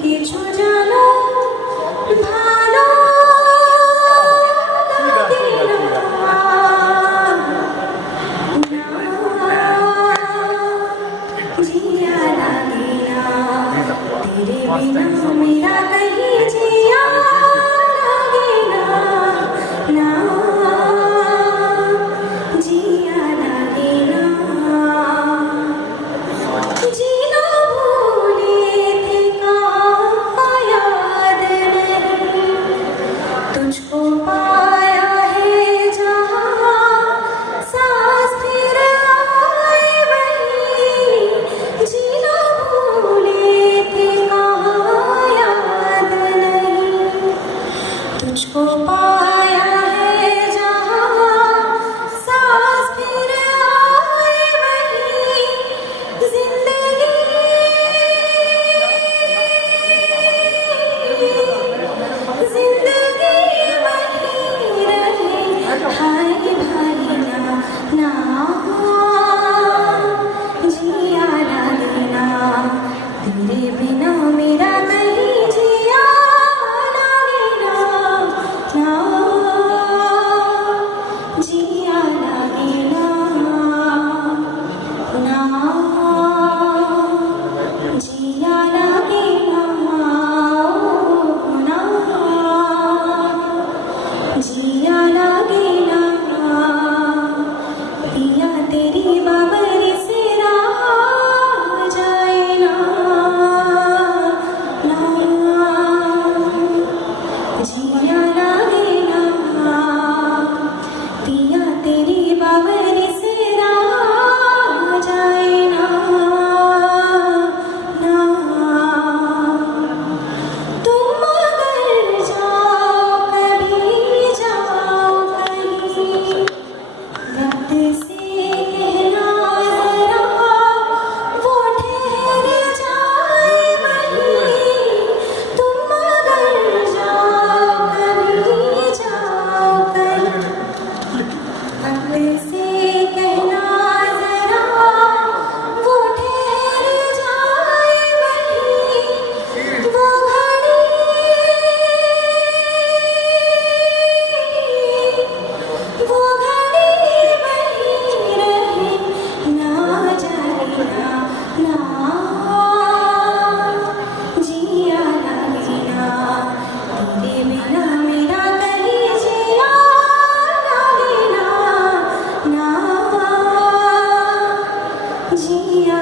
কিছু জানো ভালো जिया लगे ना तेरे बिना मेरा कहीं जिया लगे ना ना जिया लगे ना जीना भूले थे कहाँ याद नहीं तुझको पाया है जहाँ सांस फिर आए वहीं जीना भूले थे कहाँ याद नहीं तुझको पाया है जहाँ सांस फिर आए वहीं जिंदगी वही रहे हाय भाई ना ना जिया लगे ना तेरे बिना मेरा कहीं जिया लगे ना ना जिया लगे ना ना जिया लगे ना ना जिया लगे ना पिया तेरी बाबरी से रहा जाए ना ना जिया लगे ना पिया तेरी बाबरी से रहा जाए ना ना तुम अगर जाओ कभी जाओ कहीं वक्त से कहना जरा वो ठहर जाए वहीं तुम अगर जाओ कभी जाओ कहीं वक्त से कहना जरा वो ठहर जाए वहीं वो घड़ी वही रहे ना जाए ना ना जिया लगे ना तेरे बिना मेरा कहीं जिया लगे ना ना जिया